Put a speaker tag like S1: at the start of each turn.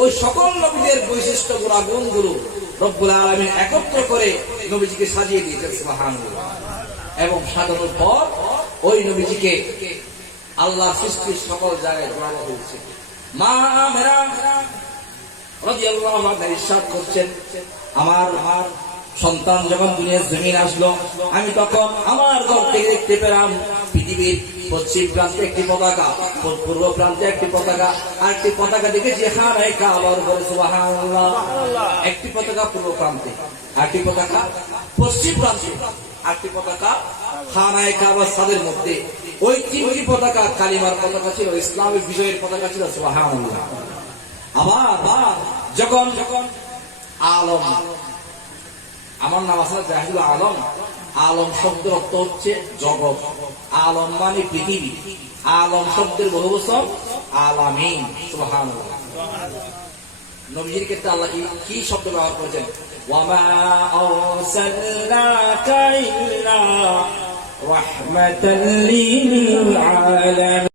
S1: ওই সকল নবীদের বৈশিষ্ট্য গুণাগুণগুলো রব্বুল আলমিন একত্র করে নবীজিকে সাজিয়ে দিয়েছেন, সুবহানাল্লাহ। এবং সাজানোর পর ওই নবীজিকে আল্লাহ সৃষ্টির সকল জায়গায় ঘোরানো হয়েছে। মা মেরা করছেন আমার আমার সন্তান যখন দুনিয়ার জমিন আসলো, আমি তখন আমার ঘর থেকে দেখতে পেলাম পৃথিবীর পশ্চিম প্রান্তে একটি পতাকা পূর্ব প্রান্তে একটি পতাকা আর একটি পতাকা কাবার উপরে একটি পতাকা পূর্ব প্রান্তে আরেকটি পতাকা পশ্চিম প্রান্তে আরেকটি পতাকা খানায় কাবার সাদের মধ্যে। ওই তিনটি পতাকা কালিমার পতাকা ছিল ইসলামিক বিজয়ের পতাকা ছিল আবার যখন যখন আলম আমার নাম আসলে জাহিদুল আলম আলম শব্দ অর্থ হচ্ছে জগৎ। আলম মানে পৃথিবী। আলম শব্দের বহু বছর আলামিন সুহান ক্ষেত্রে আল্লাহ কি শব্দ ব্যবহার করেছেন? লিল আলামিন।